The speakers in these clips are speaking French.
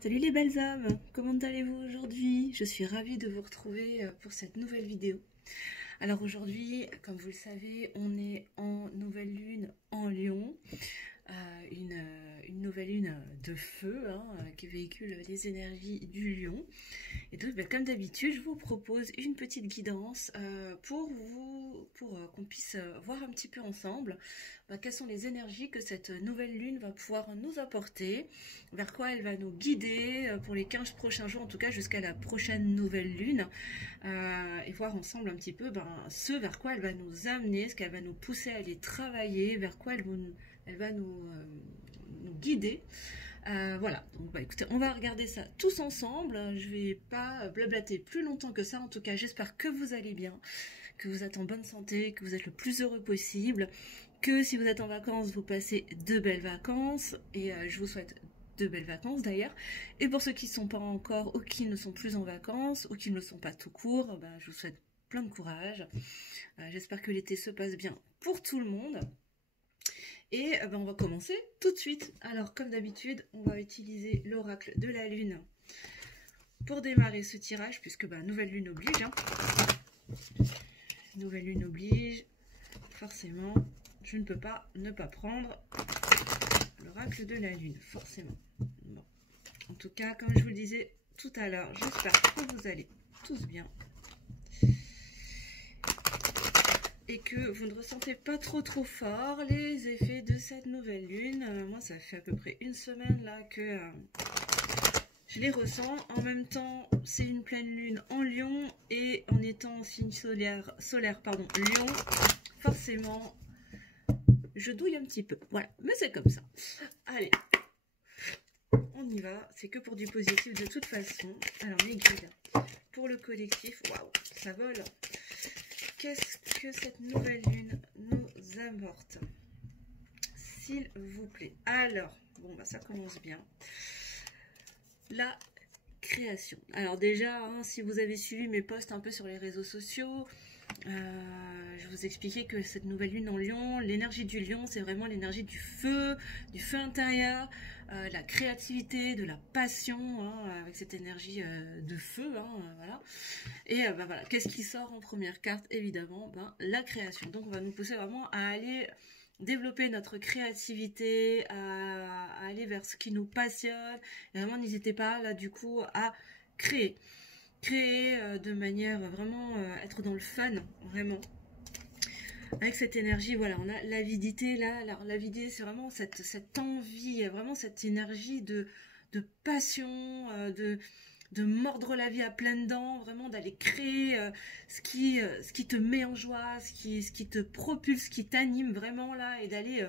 Salut les belles âmes, comment allez-vous aujourd'hui? Je suis ravie de vous retrouver pour cette nouvelle vidéo. Alors aujourd'hui, comme vous le savez, on est en nouvelle lune en Lion, une nouvelle lune de feu qui véhicule les énergies du Lion. Et donc, comme d'habitude, je vous propose une petite guidance pour qu'on puisse voir un petit peu ensemble quelles sont les énergies que cette nouvelle lune va pouvoir nous apporter, vers quoi elle va nous guider pour les 15 prochains jours, en tout cas jusqu'à la prochaine nouvelle lune, et voir ensemble un petit peu ce vers quoi elle va nous amener, ce qu'elle va nous pousser à aller travailler, vers quoi elle va nous guider. Voilà, donc écoutez, on va regarder ça tous ensemble. Je vais pas blablater plus longtemps que ça. En tout cas, j'espère que vous allez bien, que vous êtes en bonne santé, que vous êtes le plus heureux possible, que si vous êtes en vacances, vous passez de belles vacances. Et je vous souhaite de belles vacances d'ailleurs. Et pour ceux qui ne sont pas encore ou qui ne sont plus en vacances ou qui ne le sont pas tout court, je vous souhaite plein de courage. J'espère que l'été se passe bien pour tout le monde. Et on va commencer tout de suite. Alors comme d'habitude, on va utiliser l'oracle de la lune pour démarrer ce tirage, puisque nouvelle lune oblige. Nouvelle lune oblige. Forcément, je ne peux pas ne pas prendre l'oracle de la lune, forcément. Bon. En tout cas, comme je vous le disais tout à l'heure, j'espère que vous allez tous bien. Et que vous ne ressentez pas trop fort les effets de cette nouvelle lune. Moi, ça fait à peu près une semaine là que je les ressens. En même temps, c'est une pleine lune en Lion et en étant en signe solaire Lion, forcément, je douille un petit peu. Voilà, mais c'est comme ça. Allez, on y va. C'est que pour du positif de toute façon. Alors, mes guides, pour le collectif, waouh, ça vole. Qu'est-ce que cette nouvelle lune nous apporte, s'il vous plaît? Alors, bon, ça commence bien. La création. Alors déjà, si vous avez suivi mes posts un peu sur les réseaux sociaux, je vous expliquais que cette nouvelle lune en Lion, l'énergie du Lion, c'est vraiment l'énergie du feu intérieur, la créativité, de la passion, avec cette énergie de feu, voilà. Et voilà, qu'est-ce qui sort en première carte? Évidemment, la création. Donc on va nous pousser vraiment à aller développer notre créativité, à aller vers ce qui nous passionne. Et vraiment, n'hésitez pas là du coup à créer de manière vraiment être dans le fun, vraiment. Avec cette énergie, voilà, on a l'avidité là. Alors l'avidité, c'est vraiment cette envie, vraiment cette énergie de passion, de mordre la vie à pleines dents, vraiment d'aller créer ce qui te met en joie, ce qui te propulse, ce qui t'anime vraiment là, et d'aller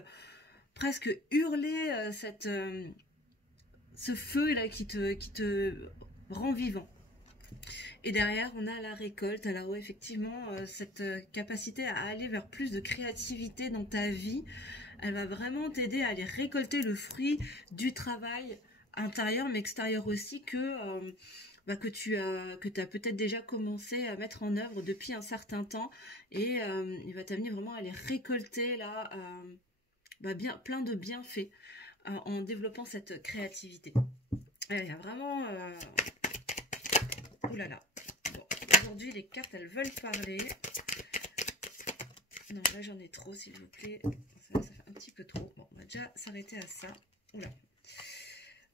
presque hurler ce feu là qui te rend vivant. Et derrière, on a la récolte. Alors ouais, effectivement, cette capacité à aller vers plus de créativité dans ta vie, elle va vraiment t'aider à aller récolter le fruit du travail intérieur, mais extérieur aussi, que tu as peut-être déjà commencé à mettre en œuvre depuis un certain temps. Et il va t'amener vraiment à aller récolter là, plein de bienfaits en développant cette créativité. Il y a vraiment... Ouh là là. Bon, aujourd'hui, les cartes, elles veulent parler. Non, là, j'en ai trop, s'il vous plaît. Ça fait un petit peu trop. Bon, on va déjà s'arrêter à ça. Oula.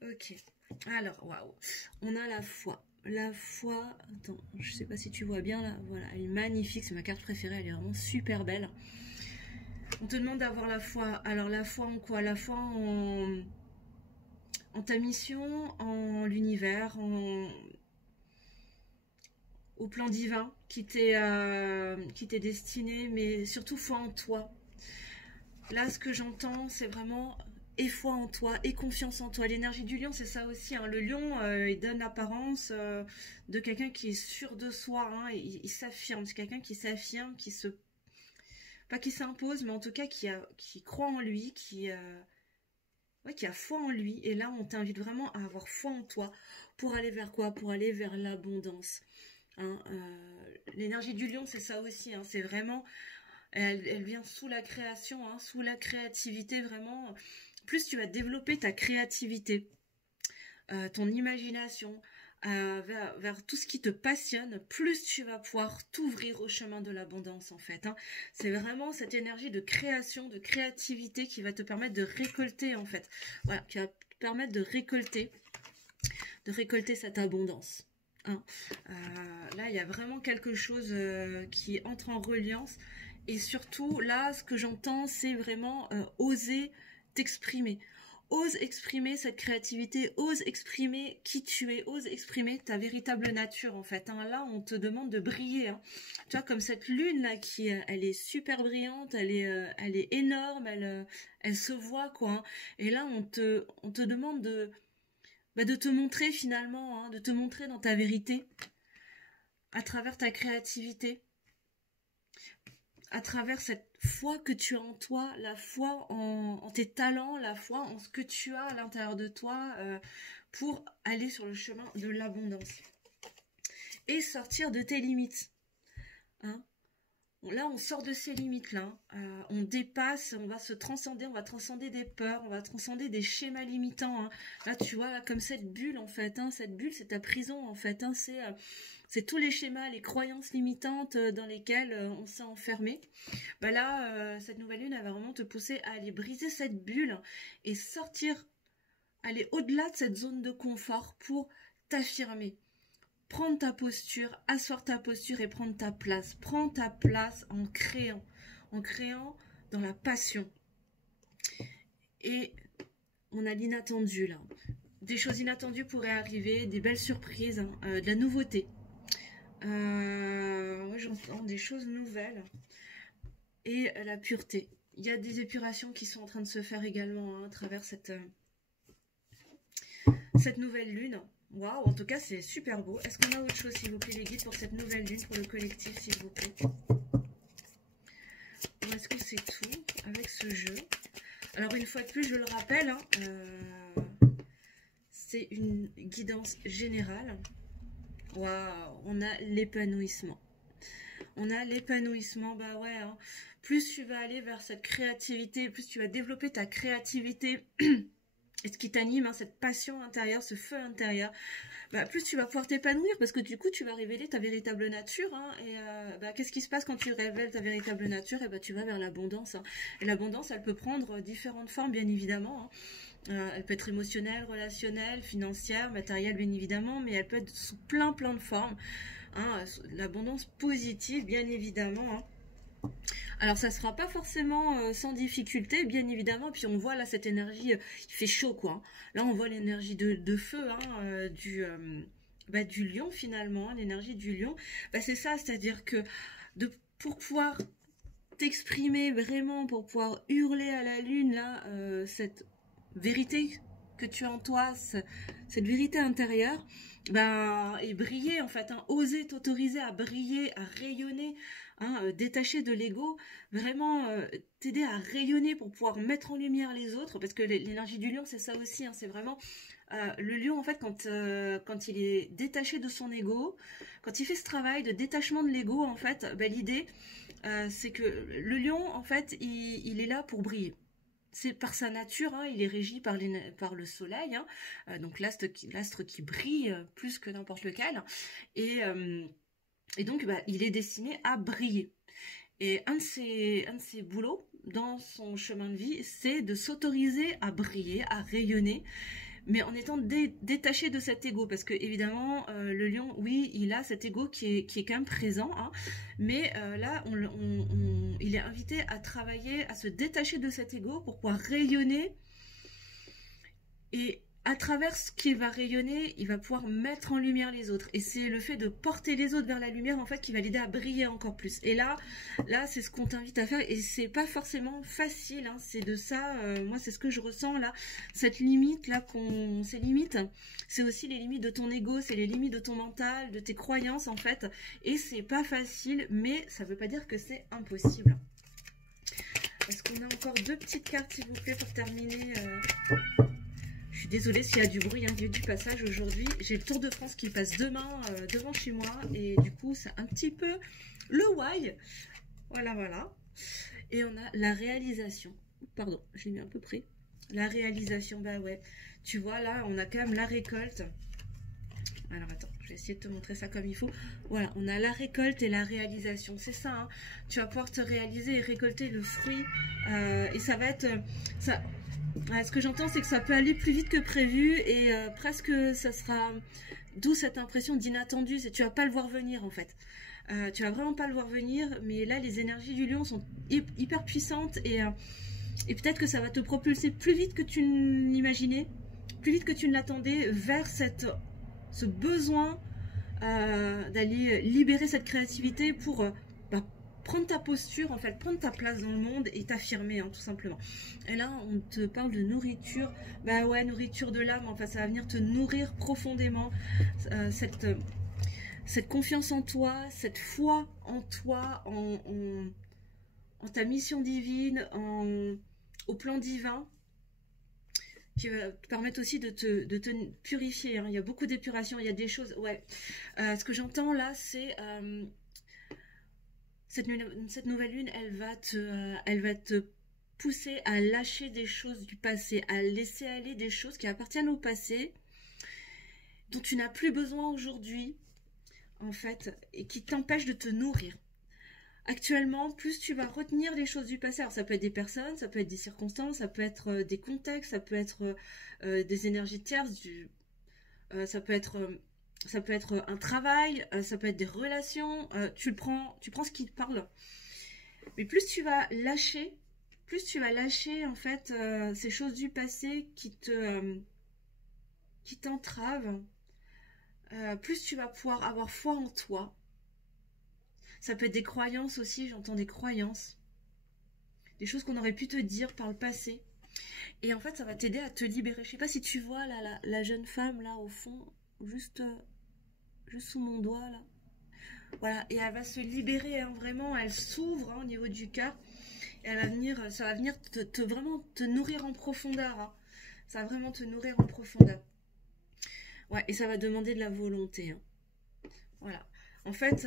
Ok. Alors, waouh. On a la foi. La foi... Attends, je sais pas si tu vois bien, là. Voilà, elle est magnifique. C'est ma carte préférée. Elle est vraiment super belle. On te demande d'avoir la foi. Alors, la foi en quoi? La foi en ta mission, en l'univers, au plan divin qui t'est destiné, mais surtout foi en toi. Là, ce que j'entends, c'est vraiment et foi en toi, et confiance en toi. L'énergie du lion, c'est ça aussi. Le lion, il donne l'apparence de quelqu'un qui est sûr de soi. Il s'affirme. C'est quelqu'un qui s'affirme, pas qui s'impose, mais en tout cas qui croit en lui, qui a foi en lui. Et là, on t'invite vraiment à avoir foi en toi pour aller vers quoi? Pour aller vers l'abondance. L'énergie du lion, c'est ça aussi. C'est vraiment, elle vient sous la création, sous la créativité, vraiment. Plus tu vas développer ta créativité, ton imagination, vers tout ce qui te passionne, plus tu vas pouvoir t'ouvrir au chemin de l'abondance en fait. Hein. C'est vraiment cette énergie de création, de créativité qui va te permettre de récolter en fait. Voilà, qui va te permettre de récolter cette abondance. Hein. Là, il y a vraiment quelque chose qui entre en reliance. Et surtout, là, ce que j'entends, c'est vraiment oser t'exprimer. Ose exprimer cette créativité, ose exprimer qui tu es, ose exprimer ta véritable nature en fait. Hein. Là, on te demande de briller. Hein. Tu vois, comme cette lune là, elle est super brillante, elle est énorme, elle se voit quoi. Hein. Et là, on te demande de te montrer finalement, hein, de te montrer dans ta vérité, à travers ta créativité, à travers cette foi que tu as en toi, la foi en tes talents, la foi en ce que tu as à l'intérieur de toi pour aller sur le chemin de l'abondance. Et sortir de tes limites. Hein. Là, on sort de ces limites-là. On dépasse, on va se transcender, on va transcender des peurs, on va transcender des schémas limitants. Hein. Là, tu vois, là, comme cette bulle, en fait. Hein, cette bulle, c'est ta prison, en fait. Hein, c'est tous les schémas, les croyances limitantes dans lesquelles on s'est enfermé. Bah là, cette nouvelle lune, elle va vraiment te pousser à aller briser cette bulle et sortir, aller au-delà de cette zone de confort pour t'affirmer. Prendre ta posture, asseoir ta posture et prendre ta place. Prends ta place en créant dans la passion. Et on a l'inattendu là. Des choses inattendues pourraient arriver, des belles surprises, hein, de la nouveauté. Moi j'entends des choses nouvelles. Et la pureté. Il y a des épurations qui sont en train de se faire également hein, à travers cette nouvelle lune. Waouh, en tout cas, c'est super beau. Est-ce qu'on a autre chose, s'il vous plaît, les guides, pour cette nouvelle lune, pour le collectif, s'il vous plaît? Ou est-ce que c'est tout avec ce jeu? Alors, une fois de plus, je le rappelle, hein, c'est une guidance générale. Waouh, on a l'épanouissement. On a l'épanouissement, bah ouais. Hein. Plus tu vas aller vers cette créativité, plus tu vas développer ta créativité... Et ce qui t'anime, hein, cette passion intérieure, ce feu intérieur, bah, plus tu vas pouvoir t'épanouir parce que du coup, tu vas révéler ta véritable nature. Hein, et qu'est-ce qui se passe quand tu révèles ta véritable nature? Et tu vas vers l'abondance. Hein. Et l'abondance, elle peut prendre différentes formes, bien évidemment. Hein. Elle peut être émotionnelle, relationnelle, financière, matérielle, bien évidemment, mais elle peut être sous plein de formes. Hein. L'abondance positive, bien évidemment. Hein. Alors ça sera pas forcément sans difficulté, bien évidemment, puis on voit là cette énergie, il fait chaud quoi. Hein. Là on voit l'énergie de feu hein, du lion finalement, l'énergie du lion. Bah, c'est ça, c'est-à-dire que pour pouvoir t'exprimer vraiment, pour pouvoir hurler à la lune là, cette vérité que tu as en toi, cette vérité intérieure, et briller en fait, hein, oser t'autoriser à briller, à rayonner. Hein, détacher de l'ego, vraiment t'aider à rayonner pour pouvoir mettre en lumière les autres, parce que l'énergie du lion c'est ça aussi, hein, c'est vraiment le lion en fait quand il est détaché de son ego, quand il fait ce travail de détachement de l'ego en fait, l'idée c'est que le lion en fait il est là pour briller. C'est par sa nature, hein, il est régi par le soleil, hein, donc l'astre qui brille plus que n'importe lequel, et donc, il est destiné à briller. Et un de ses boulots dans son chemin de vie, c'est de s'autoriser à briller, à rayonner, mais en étant détaché de cet ego. Parce que, évidemment, le lion, oui, il a cet ego qui est quand même présent. Hein, mais là, il est invité à travailler, à se détacher de cet ego pour pouvoir rayonner. Et à travers ce qui va rayonner, il va pouvoir mettre en lumière les autres. Et c'est le fait de porter les autres vers la lumière, en fait, qui va l'aider à briller encore plus. Et là c'est ce qu'on t'invite à faire. Et c'est pas forcément facile, hein, c'est de ça, moi, c'est ce que je ressens, là. Cette limite, là, ces limites, c'est aussi les limites de ton ego, c'est les limites de ton mental, de tes croyances, en fait. Et c'est pas facile, mais ça veut pas dire que c'est impossible. Est-ce qu'on a encore deux petites cartes, s'il vous plaît, pour terminer Je suis désolée s'il y a du bruit, hein, il y a du passage aujourd'hui. J'ai le Tour de France qui passe demain devant chez moi. Et du coup, c'est un petit peu le why. Voilà. Et on a la réalisation. Pardon, je l'ai mis un peu près. La réalisation, bah ouais. tu vois, là, on a quand même la récolte. Alors, attends, je vais essayer de te montrer ça comme il faut. Voilà, on a la récolte et la réalisation. C'est ça, hein. Tu vas pouvoir te réaliser et récolter le fruit. Et ça va être... ça, ce que j'entends, c'est que ça peut aller plus vite que prévu. Et presque, ça sera... D'où cette impression d'inattendu. Tu vas pas le voir venir, en fait. Tu vas vraiment pas le voir venir. Mais là, les énergies du lion sont hyper puissantes. Et peut-être que ça va te propulser plus vite que tu l'imaginais. Plus vite que tu ne l'attendais vers ce besoin d'aller libérer cette créativité pour prendre ta posture, en fait, prendre ta place dans le monde et t'affirmer, hein, tout simplement. Et là, on te parle de nourriture. Bah ouais, nourriture de l'âme, enfin, ça va venir te nourrir profondément. Cette confiance en toi, cette foi en toi, en ta mission divine, au plan divin, qui va te permettre aussi de te purifier, hein. Il y a beaucoup d'épuration, il y a des choses... Ouais. Ce que j'entends là, c'est... cette nouvelle lune, elle va te pousser à lâcher des choses du passé, à laisser aller des choses qui appartiennent au passé, dont tu n'as plus besoin aujourd'hui, en fait, et qui t'empêchent de te nourrir. Actuellement, plus tu vas retenir les choses du passé, alors ça peut être des personnes, ça peut être des circonstances, ça peut être des contextes, ça peut être des énergies tierces, ça peut être un travail, ça peut être des relations, tu prends ce qui te parle. Mais plus tu vas lâcher en fait ces choses du passé qui t'entravent, plus tu vas pouvoir avoir foi en toi. Ça peut être des croyances aussi, j'entends des croyances. Des choses qu'on aurait pu te dire par le passé. Et en fait, ça va t'aider à te libérer. Je sais pas si tu vois là, la jeune femme là au fond, juste sous mon doigt là. Voilà, et elle va se libérer, hein, vraiment, elle s'ouvre, hein, au niveau du cœur. Et elle va venir, ça va venir vraiment te nourrir en profondeur, hein. Ça va vraiment te nourrir en profondeur. Ouais, et ça va demander de la volonté, hein. Voilà. En fait,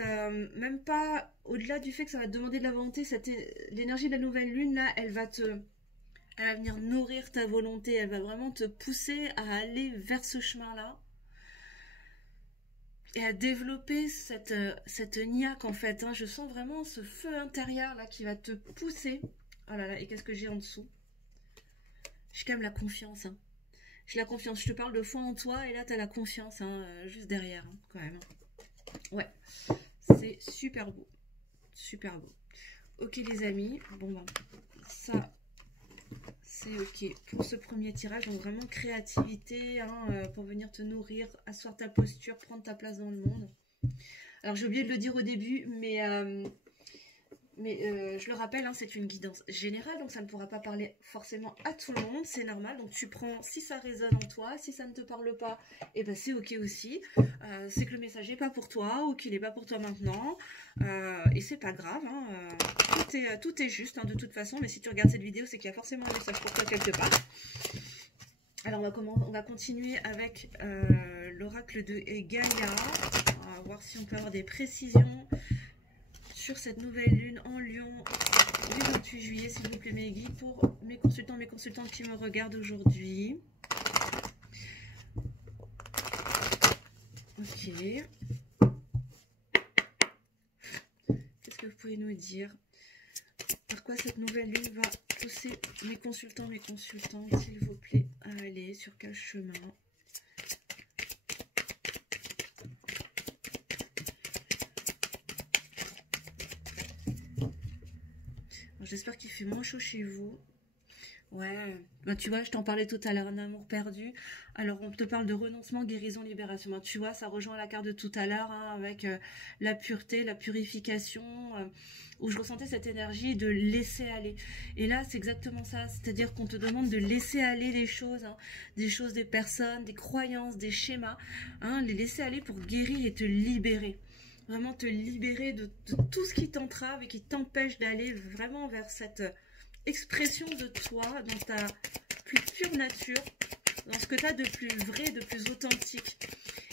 même pas au-delà du fait que ça va te demander de la volonté, l'énergie de la nouvelle lune, là, elle va venir nourrir ta volonté, elle va vraiment te pousser à aller vers ce chemin-là et à développer cette niaque, en fait, hein. Je sens vraiment ce feu intérieur là qui va te pousser. Oh là là, et qu'est-ce que j'ai en dessous? J'ai quand même la confiance, hein. J'ai la confiance, je te parle de foi en toi et là tu as la confiance, hein, juste derrière, hein, quand même. Ouais, c'est super beau. Super beau. Ok les amis, bon ben, ça c'est ok pour ce premier tirage. Donc vraiment créativité, hein, pour venir te nourrir, asseoir ta posture, prendre ta place dans le monde. Alors j'ai oublié de le dire au début, mais je le rappelle, hein, c'est une guidance générale, donc ça ne pourra pas parler forcément à tout le monde, c'est normal. Donc tu prends si ça résonne en toi, si ça ne te parle pas, et ben c'est ok aussi. C'est que le message n'est pas pour toi ou qu'il n'est pas pour toi maintenant, et c'est pas grave, hein, tout est juste, hein, de toute façon. Mais si tu regardes cette vidéo, c'est qu'il y a forcément un message pour toi quelque part. Alors on va continuer avec l'oracle de Gaïa. On va voir si on peut avoir des précisions sur cette nouvelle lune en Lion du 28 juillet, s'il vous plaît, mes guides, pour mes consultantes qui me regardent aujourd'hui. Ok. Qu'est-ce que vous pouvez nous dire? Par quoi cette nouvelle lune va pousser mes consultantes, s'il vous plaît, à aller sur quel chemin? J'espère qu'il fait moins chaud chez vous. Ouais, ben, tu vois, je t'en parlais tout à l'heure, un amour perdu. Alors, on te parle de renoncement, guérison, libération. Ben, tu vois, ça rejoint la carte de tout à l'heure, hein, avec la pureté, la purification, où je ressentais cette énergie de laisser aller. Et là, c'est exactement ça. C'est-à-dire qu'on te demande de laisser aller les choses, hein, des choses, des personnes, des croyances, des schémas, hein, les laisser aller pour guérir et te libérer. Vraiment te libérer de tout ce qui t'entrave et qui t'empêche d'aller vraiment vers cette expression de toi, dans ta plus pure nature, dans ce que tu as de plus vrai, de plus authentique.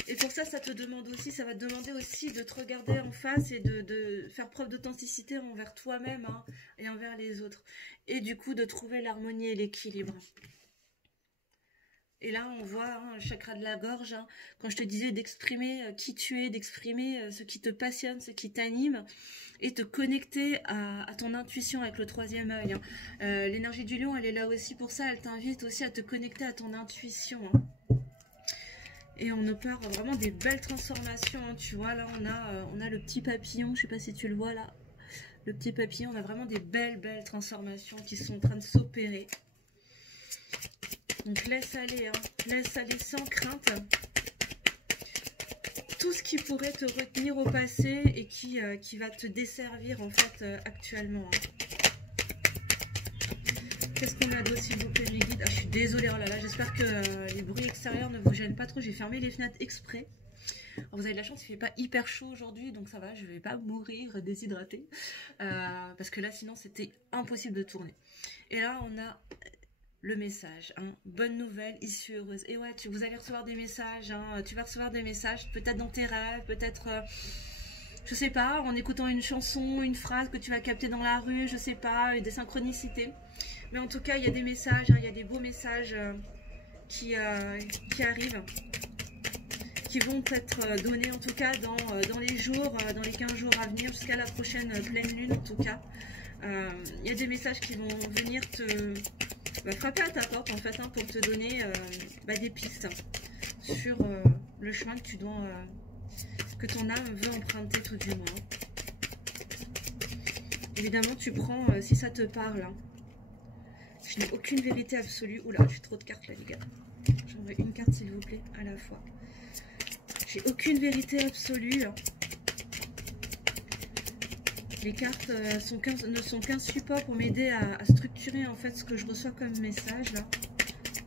Et pour ça, ça te demande aussi, ça va te demander aussi de te regarder en face et de faire preuve d'authenticité envers toi-même, hein, et envers les autres. Et du coup, de trouver l'harmonie et l'équilibre. Et là, on voit hein, le chakra de la gorge, hein, quand je te disais d'exprimer qui tu es, d'exprimer ce qui te passionne, ce qui t'anime, et te connecter à ton intuition avec le troisième œil. Hein. L'énergie du lion, elle est là aussi pour ça, elle t'invite aussi à te connecter à ton intuition. Hein. Et on opère vraiment des belles transformations. Hein. Tu vois, là, on a le petit papillon, je sais pas si tu le vois là, le petit papillon, on a vraiment des belles transformations qui sont en train de s'opérer. Donc laisse aller sans crainte tout ce qui pourrait te retenir au passé et qui va te desservir en fait actuellement. Hein. Qu'est-ce qu'on a d'autre s'il vous plaît mes guides? Ah, je suis désolée, oh là là, j'espère que les bruits extérieurs ne vous gênent pas trop, j'ai fermé les fenêtres exprès. Alors, vous avez de la chance, il ne fait pas hyper chaud aujourd'hui, donc ça va, je ne vais pas mourir déshydratée. Parce que là sinon c'était impossible de tourner. Et là on a... le message, hein. Bonne nouvelle, issue heureuse. Et ouais, vous allez recevoir des messages, hein. Tu vas recevoir des messages, peut-être dans tes rêves, peut-être, je sais pas, en écoutant une chanson, une phrase que tu vas capter dans la rue, je sais pas, des synchronicités. Mais en tout cas, il y a des messages, hein, il y a des beaux messages qui arrivent, qui vont être donnés en tout cas dans les jours, dans les 15 jours à venir, jusqu'à la prochaine pleine lune en tout cas. Il y a des messages qui vont venir te... frapper à ta porte en fait hein, pour te donner des pistes sur le chemin que tu dois que ton âme veut emprunter tout du moins. Évidemment tu prends si ça te parle. Hein. Je n'ai aucune vérité absolue. Oula, j'ai trop de cartes là les gars. J'en veux une carte s'il vous plaît à la fois. J'ai aucune vérité absolue. Hein. Les cartes ne sont qu'un support pour m'aider à structurer en fait ce que je reçois comme message, là.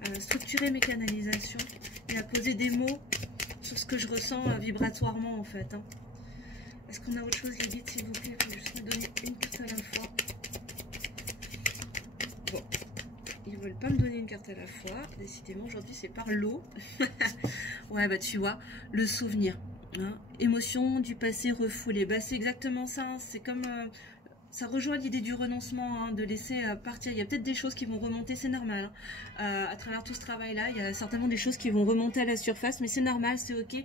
À structurer mes canalisations et à poser des mots sur ce que je ressens vibratoirement en fait. Hein. Est-ce qu'on a autre chose les guides s'il vous plaît? Il faut juste me donner une carte à la fois. Bon, ils ne veulent pas me donner une carte à la fois. Décidément aujourd'hui c'est par l'eau. Ouais bah tu vois, le souvenir. Hein, émotion du passé refoulé, bah, c'est exactement ça, hein, c'est comme ça rejoint l'idée du renoncement, hein, de laisser partir. Il y a peut-être des choses qui vont remonter, c'est normal hein. À travers tout ce travail là, il y a certainement des choses qui vont remonter à la surface, mais c'est normal, c'est ok.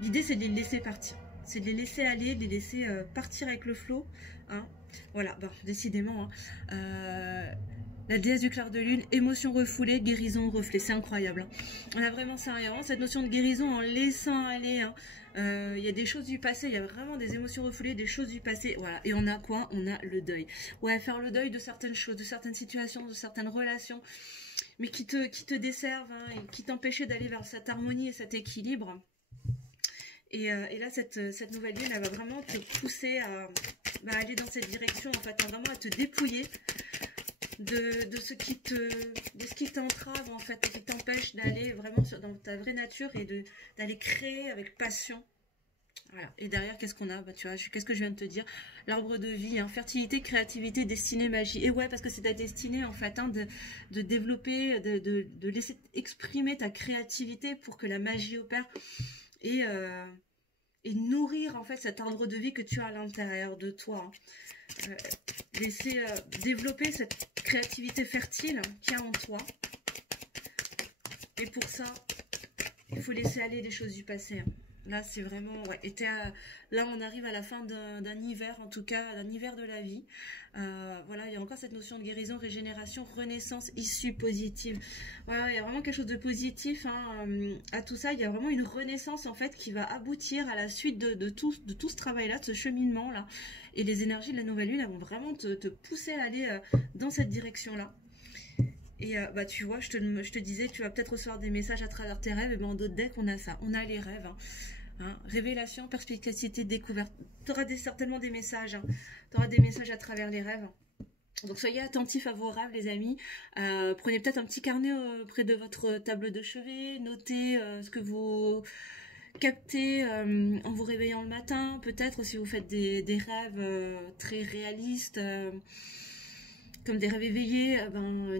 L'idée c'est de les laisser partir, c'est de les laisser aller, de les laisser partir avec le flot, hein. Voilà, bah, décidément hein. La déesse du clair de lune, émotion refoulée, guérison reflet, c'est incroyable. Hein. On a vraiment ça, il y a vraiment cette notion de guérison en laissant aller. Hein. Il y a des choses du passé, il y a vraiment des émotions refoulées, des choses du passé, voilà. Et on a quoi? On a le deuil. Ouais, faire le deuil de certaines choses, de certaines situations, de certaines relations, mais qui te desservent hein, et qui t'empêchaient d'aller vers cette harmonie et cet équilibre. Et là, cette nouvelle lune, elle va vraiment te pousser à aller dans cette direction, en fait, hein, vraiment à te dépouiller de ce qui t'entrave en fait, qui t'empêche d'aller vraiment dans ta vraie nature et d'aller créer avec passion. Voilà. Et derrière, qu'est-ce qu'on a? Bah, tu vois, qu'est-ce que je viens de te dire? L'arbre de vie, hein, fertilité, créativité, destinée, magie. Et ouais, parce que c'est ta destinée en fait, hein, de développer, de laisser exprimer ta créativité pour que la magie opère et nourrir en fait cet arbre de vie que tu as à l'intérieur de toi. Hein. Laisser développer cette créativité fertile qu'il y a en toi. Et pour ça, il faut laisser aller des choses du passé. Hein. Là, c'est vraiment... Ouais, là, on arrive à la fin d'un hiver, en tout cas, d'un hiver de la vie. Voilà, il y a encore cette notion de guérison, régénération, renaissance, issue positive. Voilà, il y a vraiment quelque chose de positif hein, à tout ça. Il y a vraiment une renaissance, en fait, qui va aboutir à la suite de tout ce travail-là, de ce cheminement-là. Et les énergies de la nouvelle lune, elles vont vraiment te pousser à aller dans cette direction-là. Et bah tu vois, je te disais, tu vas peut-être recevoir des messages à travers tes rêves. Et ben dans d'autres decks, on a ça. On a les rêves. Hein. Révélation, perspicacité, découverte. Tu auras certainement des messages. Hein. Tu auras des messages à travers les rêves. Donc soyez attentifs à vos rêves, les amis. Prenez peut-être un petit carnet près de votre table de chevet. Notez ce que vous captez en vous réveillant le matin. Peut-être si vous faites des rêves très réalistes. Comme des rêves éveillés,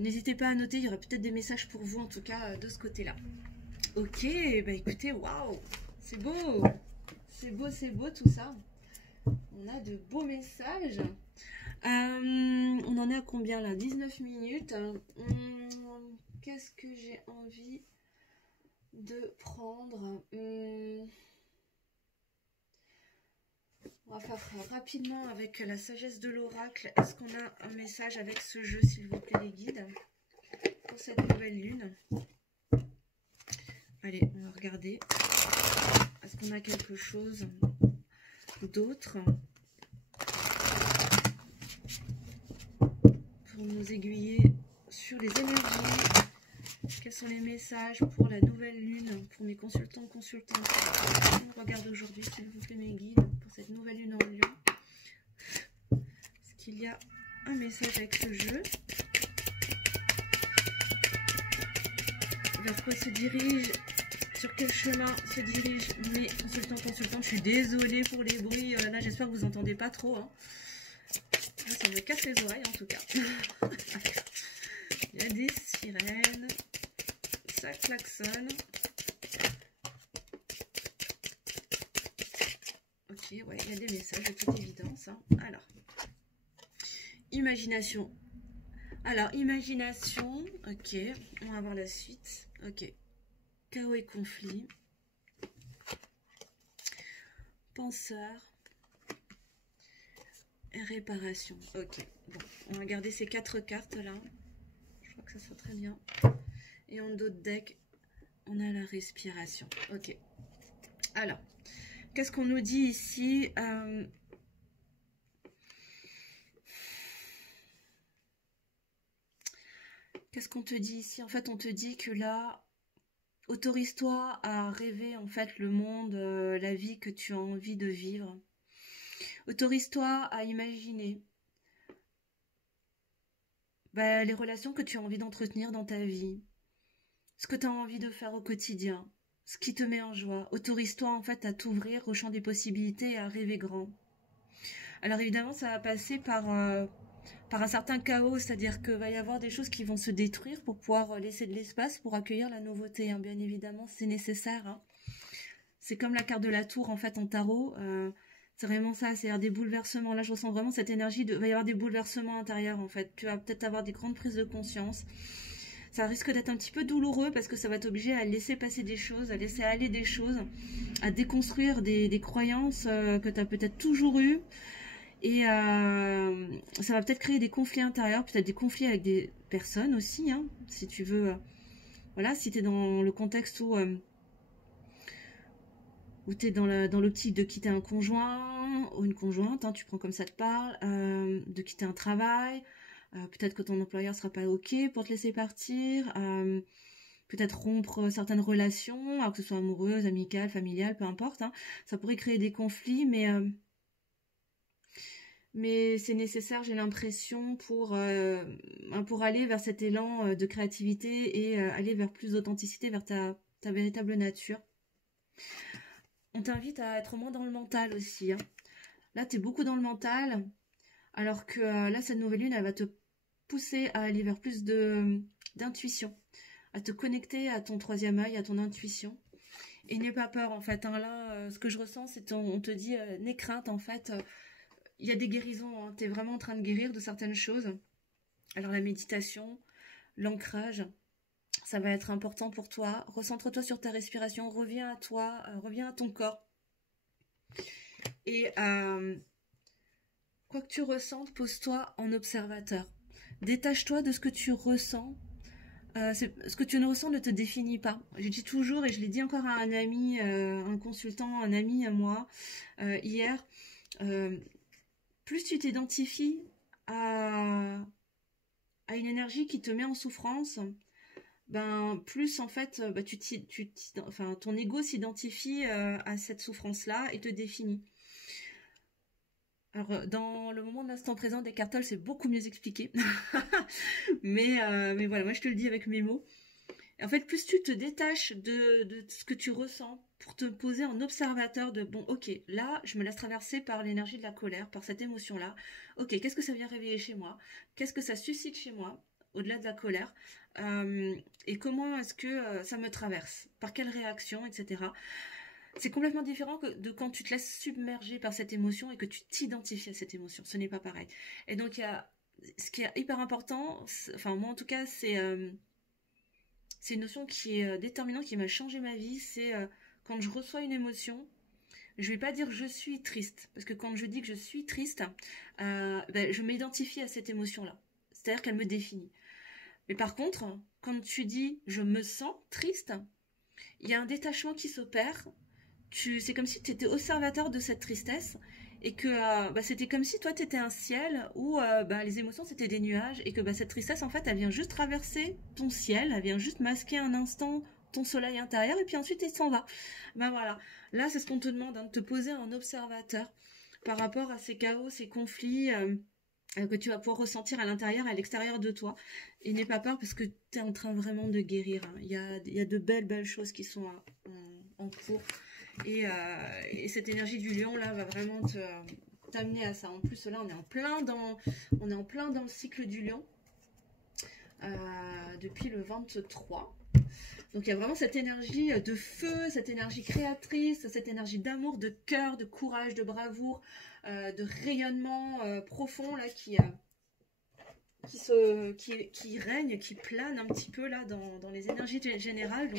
n'hésitez pas à noter, il y aura peut-être des messages pour vous en tout cas de ce côté-là. Ok, bah écoutez, waouh, c'est beau, c'est beau tout ça. On a de beaux messages. On en est à combien là? 19 minutes. Qu'est-ce que j'ai envie de prendre... on va faire rapidement avec la sagesse de l'oracle. Est-ce qu'on a un message avec ce jeu, s'il vous plaît, les guides, pour cette nouvelle lune? Allez, on va regarder. Est-ce qu'on a quelque chose d'autre pour nous aiguiller sur les énergies? Quels sont les messages pour la nouvelle lune, pour mes consultants, consultantes? On regarde aujourd'hui, s'il vous plaît, mes guides, pour cette nouvelle lune en Lion. Est-ce qu'il y a un message avec ce jeu? Vers quoi se dirige, sur quel chemin se dirigent mes consultants, consultantes? Je suis désolée pour les bruits, là j'espère que vous entendez pas trop. Hein. Là, ça me casse les oreilles en tout cas. Il y a des sirènes. Ça klaxonne. Ok, ouais, il y a des messages de toute évidence. Hein. Alors, imagination. Alors, imagination. Ok, on va voir la suite. Ok. Chaos et conflit. Penseur. Et réparation. Ok, bon, on va garder ces 4 cartes là. Je crois que ça soit très bien. Et en dos de deck, on a la respiration. Ok. Alors, qu'est-ce qu'on nous dit ici? Qu'est-ce qu'on te dit ici? En fait, on te dit que là, autorise-toi à rêver en fait le monde, la vie que tu as envie de vivre. Autorise-toi à imaginer les relations que tu as envie d'entretenir dans ta vie. Ce que tu as envie de faire au quotidien, ce qui te met en joie. Autorise-toi en fait à t'ouvrir au champ des possibilités et à rêver grand. Alors évidemment, ça va passer par un certain chaos, c'est-à-dire qu'il va y avoir des choses qui vont se détruire pour pouvoir laisser de l'espace pour accueillir la nouveauté. Hein. Bien évidemment, c'est nécessaire. Hein. C'est comme la carte de la tour en fait en tarot. C'est vraiment ça, c'est-à-dire des bouleversements. Là, je ressens vraiment cette énergie il va y avoir des bouleversements intérieurs en fait. Tu vas peut-être avoir des grandes prises de conscience. Ça risque d'être un petit peu douloureux parce que ça va t'obliger à laisser passer des choses, à laisser aller des choses, à déconstruire des croyances que tu as peut-être toujours eues. Et ça va peut-être créer des conflits intérieurs, peut-être des conflits avec des personnes aussi, hein, si tu veux. Voilà, si tu es dans le contexte où tu es dans l'optique de quitter un conjoint ou une conjointe, hein, tu prends comme ça te parle, de quitter un travail. Peut-être que ton employeur sera pas ok pour te laisser partir, peut-être rompre certaines relations, alors que ce soit amoureuse, amicale, familiale, peu importe. Hein. Ça pourrait créer des conflits, mais c'est nécessaire, j'ai l'impression, pour aller vers cet élan de créativité et aller vers plus d'authenticité, vers ta véritable nature. On t'invite à être moins dans le mental aussi. Hein. Là, tu es beaucoup dans le mental, alors que là, cette nouvelle lune, elle va te pousser à aller vers plus d'intuition, à te connecter à ton troisième œil, à ton intuition. Et n'aie pas peur, en fait. Hein. Là, ce que je ressens, c'est on te dit, n'aie crainte, en fait. Il y a des guérisons, hein. Tu es vraiment en train de guérir de certaines choses. Alors la méditation, l'ancrage, ça va être important pour toi. Recentre-toi sur ta respiration, reviens à toi, reviens à ton corps. Et quoi que tu ressentes, pose-toi en observateur. Détache-toi de ce que tu ressens. Ce que tu ne ressens ne te définit pas. Je dis toujours, et je l'ai dit encore à un ami, un consultant, un ami à moi, hier, plus tu t'identifies à une énergie qui te met en souffrance, plus en fait, ton ego s'identifie à cette souffrance-là et te définit. Alors, dans le moment de l'instant présent d'Eckhart Tolle, c'est beaucoup mieux expliqué. mais voilà, moi je te le dis avec mes mots. En fait, plus tu te détaches de ce que tu ressens pour te poser en observateur de bon, ok, là, je me laisse traverser par l'énergie de la colère, par cette émotion-là. Ok, qu'est-ce que ça vient réveiller chez moi? Qu'est-ce que ça suscite chez moi, au-delà de la colère? Et comment est-ce que ça me traverse? Par quelle réaction, etc. C'est complètement différent de quand tu te laisses submerger par cette émotion et que tu t'identifies à cette émotion. Ce n'est pas pareil. Et donc, ce qui est hyper important, enfin, moi en tout cas, c'est c'est une notion qui est déterminante, qui m'a changé ma vie. C'est quand je reçois une émotion, je vais pas dire je suis triste, parce que quand je dis que je suis triste, ben, je m'identifie à cette émotion-là. C'est-à-dire qu'elle me définit. Mais par contre, quand tu dis je me sens triste, il y a un détachement qui s'opère. C'est comme si tu étais observateur de cette tristesse et que bah, c'était comme si toi tu étais un ciel où bah, les émotions c'était des nuages et que bah, cette tristesse en fait elle vient juste traverser ton ciel, elle vient juste masquer un instant ton soleil intérieur et puis ensuite elle s'en va. Bah voilà, là c'est ce qu'on te demande, hein, de te poser en observateur par rapport à ces chaos, ces conflits que tu vas pouvoir ressentir à l'intérieur et à l'extérieur de toi. Et n'aie pas peur parce que tu es en train vraiment de guérir, hein. Il y a de belles choses qui sont en cours. Et cette énergie du lion là va vraiment t'amener à ça. En plus là on est en plein dans le cycle du lion depuis le 23. Donc il y a vraiment cette énergie de feu, cette énergie créatrice, cette énergie d'amour, de cœur, de courage, de bravoure, de rayonnement profond là qui règne, qui plane un petit peu là dans les énergies générales.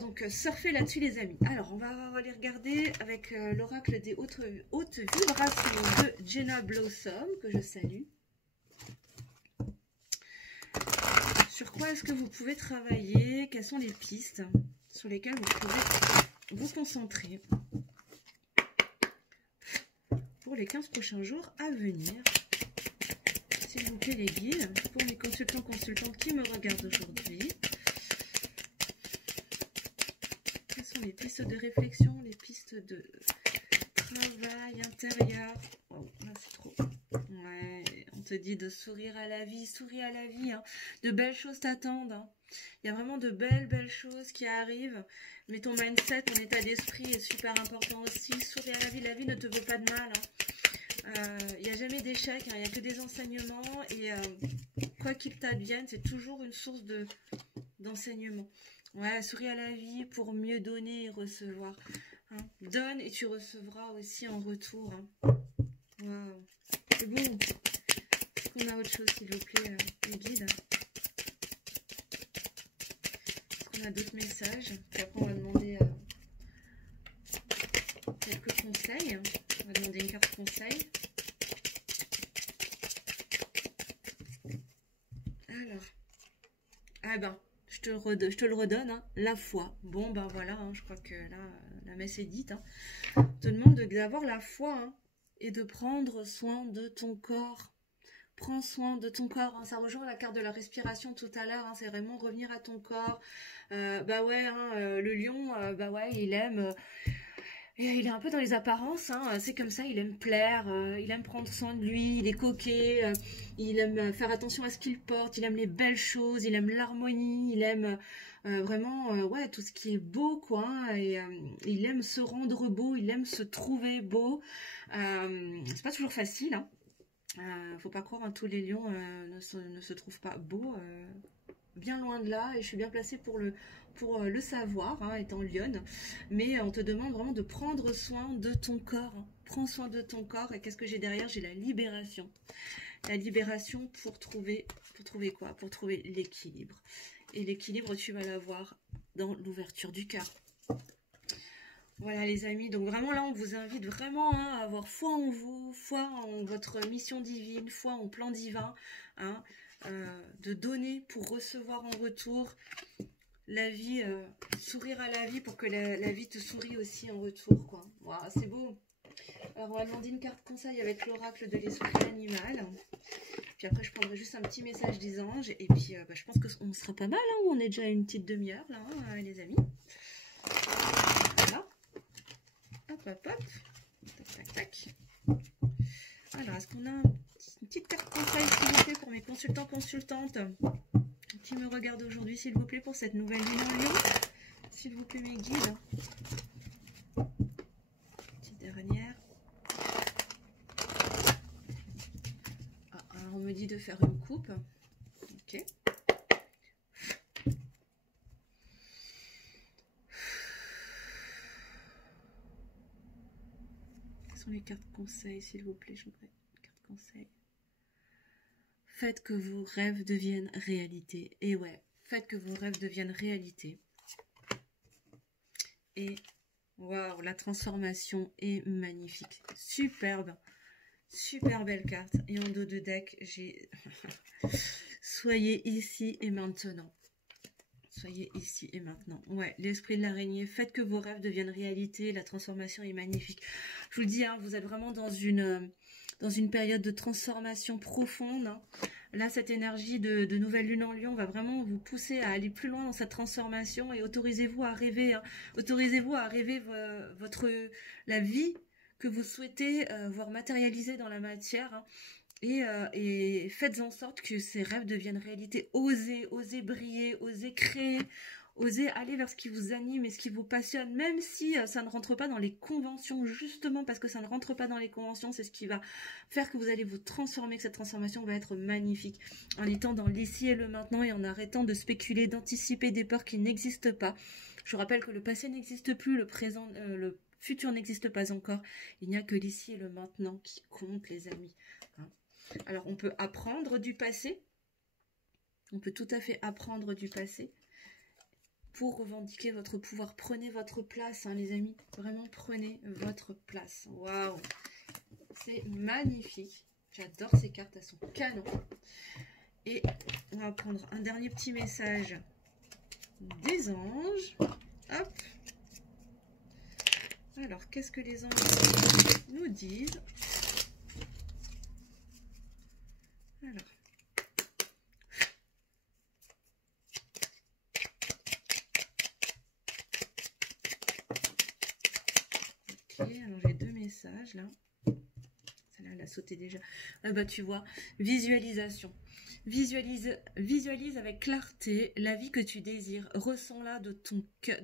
Donc surfez là-dessus les amis. Alors on va aller regarder avec l'oracle des hautes vibrations de Jenna Blossom, que je salue. Sur quoi est-ce que vous pouvez travailler? Quelles sont les pistes sur lesquelles vous pouvez vous concentrer pour les 15 prochains jours à venir? S'il vous plaît les guides, pour mes consultantes qui me regardent aujourd'hui. Quelles sont les pistes de réflexion, les pistes de travail intérieur? Oh, là c'est trop. Ouais, on te dit de sourire à la vie, souris à la vie, hein. De belles choses t'attendent, hein. Il y a vraiment de belles choses qui arrivent, mais ton mindset, ton état d'esprit est super important aussi. Souris à la vie ne te veut pas de mal, hein. Il n'y a jamais d'échec, hein. Il n'y a que des enseignements et quoi qu'il t'advienne, c'est toujours une source d'enseignement. Ouais, souris à la vie pour mieux donner et recevoir, hein. Donne et tu recevras aussi en retour, hein. Waouh. C'est bon. Est-ce qu'on a autre chose, s'il vous plaît, les guides? Est-ce qu'on a d'autres messages? Puis après, on va demander quelques conseils. On va demander une carte conseil. Alors. Ah ben, je te le redonne, hein, la foi. Bon, ben voilà, hein, je crois que là, la messe est dite, hein. On te demande d'avoir la foi, hein, et de prendre soin de ton corps. Prends soin de ton corps, hein. Ça rejoint la carte de la respiration tout à l'heure, hein. C'est vraiment revenir à ton corps. Bah ouais, hein, le lion, bah ouais, il aime il est un peu dans les apparences, hein. C'est comme ça, il aime plaire, il aime prendre soin de lui, il est coquet, il aime faire attention à ce qu'il porte, il aime les belles choses, il aime l'harmonie, il aime vraiment ouais, tout ce qui est beau, quoi, hein. Et il aime se rendre beau, il aime se trouver beau. C'est pas toujours facile, hein. Faut pas croire, hein, tous les lions ne se trouvent pas beaux, bien loin de là, et je suis bien placée pour le savoir, hein, étant lionne. Mais on te demande vraiment de prendre soin de ton corps, hein. Prends soin de ton corps. Et qu'est-ce que j'ai derrière? J'ai la libération. La libération pour trouver quoi? Pour trouver l'équilibre. Et l'équilibre, tu vas l'avoir dans l'ouverture du cœur. Voilà les amis, donc vraiment là on vous invite vraiment, hein, à avoir foi en vous, foi en votre mission divine, foi en plan divin, hein, de donner pour recevoir en retour la vie, sourire à la vie pour que la vie te sourie aussi en retour, quoi. Wow, c'est beau. Alors on va demander une carte conseil avec l'oracle de l'esprit animal. Puis après je prendrai juste un petit message des anges et puis bah, je pense qu'on sera pas mal, hein, on est déjà à une petite demi-heure là, hein, les amis. Voilà. Hop, hop, hop. Tac, tac, tac. Alors, est-ce qu'on a une petite carte conseil, s'il vous plaît, pour mes consultantes qui me regardent aujourd'hui, s'il vous plaît, pour cette nouvelle lune en lion? S'il vous plaît, mes guides. Petite dernière. Ah, alors, on me dit de faire une coupe. Ok. Les cartes conseils, s'il vous plaît, je voudrais une carte conseil. Faites que vos rêves deviennent réalité. Et ouais, Faites que vos rêves deviennent réalité. Et waouh, la transformation est magnifique. Superbe. Super belle carte. Et en dos de deck, j'ai... Soyez ici et maintenant. Soyez ici et maintenant. Ouais, l'esprit de l'araignée. Faites que vos rêves deviennent réalité. La transformation est magnifique. Je vous le dis, hein, vous êtes vraiment dans une période de transformation profonde. Hein. Là, cette énergie de nouvelle lune en lion va vraiment vous pousser à aller plus loin dans cette transformation. Et autorisez-vous à rêver. Hein. Autorisez-vous à rêver la vie que vous souhaitez voir matérialiser dans la matière. Hein. Et faites en sorte que ces rêves deviennent réalité. Osez briller, osez créer, osez aller vers ce qui vous anime et ce qui vous passionne, même si ça ne rentre pas dans les conventions, justement parce que ça ne rentre pas dans les conventions, c'est ce qui va faire que vous allez vous transformer, que cette transformation va être magnifique, en étant dans l'ici et le maintenant et en arrêtant de spéculer, d'anticiper des peurs qui n'existent pas. Je vous rappelle que le passé n'existe plus, le présent, le futur n'existe pas encore. Il n'y a que l'ici et le maintenant qui comptent, les amis. Hein. Alors, on peut apprendre du passé. On peut tout à fait apprendre du passé pour revendiquer votre pouvoir. Prenez votre place, hein, les amis. Vraiment, prenez votre place. Waouh! C'est magnifique. J'adore ces cartes, elles sont canon. Et on va prendre un dernier petit message des anges. Hop! Alors, qu'est-ce que les anges nous disent? Alors, ok, alors j'ai deux messages là. Celle-là, elle a sauté déjà. Ah bah tu vois, visualisation. Visualise avec clarté la vie que tu désires. Ressens-la de ton cœur.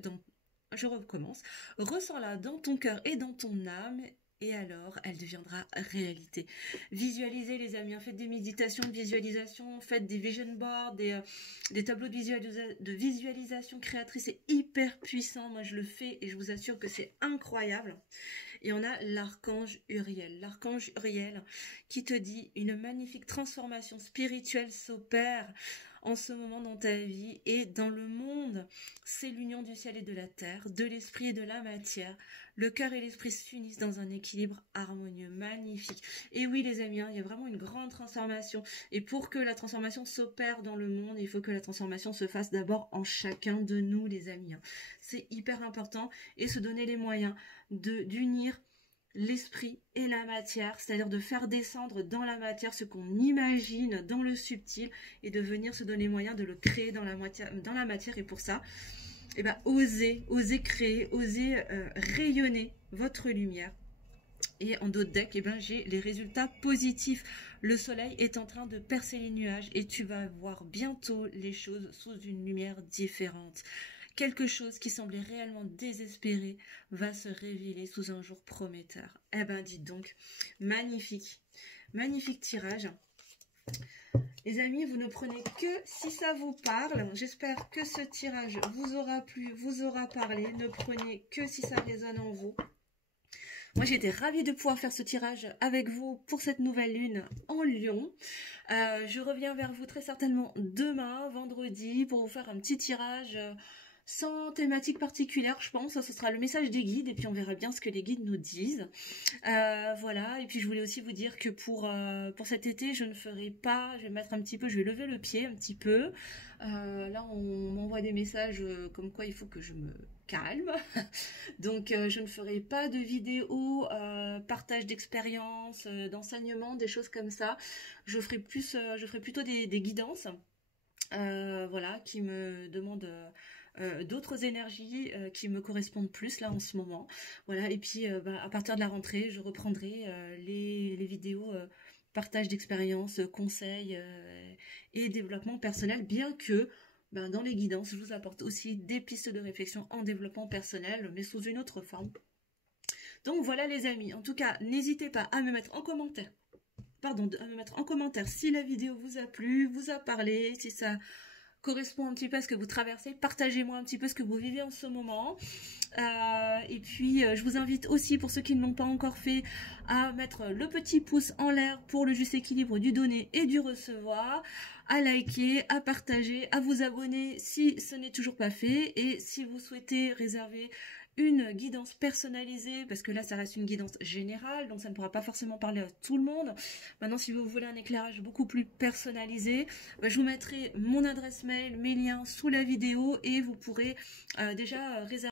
Je recommence. Ressens-la dans ton cœur et dans ton âme. Et alors, elle deviendra réalité. Visualisez, les amis. Faites des méditations de visualisation. Faites des vision boards, des tableaux de visualisation créatrice. C'est hyper puissant. Moi, je le fais et je vous assure que c'est incroyable. Et on a l'archange Uriel. L'archange Uriel qui te dit une magnifique transformation spirituelle s'opère en ce moment dans ta vie et dans le monde. C'est l'union du ciel et de la terre, de l'esprit et de la matière. Le cœur et l'esprit s'unissent dans un équilibre harmonieux, magnifique. Et oui, les amis, hein, il y a vraiment une grande transformation. Et pour que la transformation s'opère dans le monde, il faut que la transformation se fasse d'abord en chacun de nous, les amis. Hein. C'est hyper important et se donner les moyens d'unir l'esprit et la matière, c'est-à-dire de faire descendre dans la matière ce qu'on imagine dans le subtil et de venir se donner moyen de le créer dans la matière. Et pour ça, eh ben, osez créer, osez rayonner votre lumière. Et en dos de deck, eh ben, j'ai les résultats positifs. Le soleil est en train de percer les nuages et tu vas voir bientôt les choses sous une lumière différente. Quelque chose qui semblait réellement désespéré va se révéler sous un jour prometteur. Eh ben, dites donc, magnifique, magnifique tirage. Les amis, vous ne prenez que si ça vous parle. J'espère que ce tirage vous aura plu, vous aura parlé. Ne prenez que si ça résonne en vous. Moi, j'ai été ravie de pouvoir faire ce tirage avec vous pour cette nouvelle lune en Lion. Je reviens vers vous très certainement demain, vendredi, pour vous faire un petit tirage sans thématique particulière, je pense. Ce sera le message des guides et puis on verra bien ce que les guides nous disent. Voilà, et puis je voulais aussi vous dire que pour cet été, je ne ferai pas, je vais mettre un petit peu, je vais lever le pied un petit peu. Là, on m'envoie des messages comme quoi il faut que je me calme. Donc, je ne ferai pas de vidéos, partage d'expériences, d'enseignement, des choses comme ça. Je ferai plutôt des guidances, voilà, qui me demandent d'autres énergies qui me correspondent plus là en ce moment. Voilà, et puis à partir de la rentrée, je reprendrai les vidéos partage d'expériences, conseils et développement personnel, bien que dans les guidances, je vous apporte aussi des pistes de réflexion en développement personnel, mais sous une autre forme. Donc voilà les amis, en tout cas, n'hésitez pas à me mettre en commentaire, si la vidéo vous a plu, vous a parlé, si ça correspond un petit peu à ce que vous traversez, partagez-moi un petit peu ce que vous vivez en ce moment. Et puis je vous invite aussi, pour ceux qui ne l'ont pas encore fait, à mettre le petit pouce en l'air pour le juste équilibre du donner et du recevoir, à liker, à partager, à vous abonner si ce n'est toujours pas fait. Et si vous souhaitez réserver une guidance personnalisée, parce que là ça reste une guidance générale, donc ça ne pourra pas forcément parler à tout le monde. Maintenant, si vous voulez un éclairage beaucoup plus personnalisé, je vous mettrai mon adresse mail, mes liens sous la vidéo, et vous pourrez déjà réserver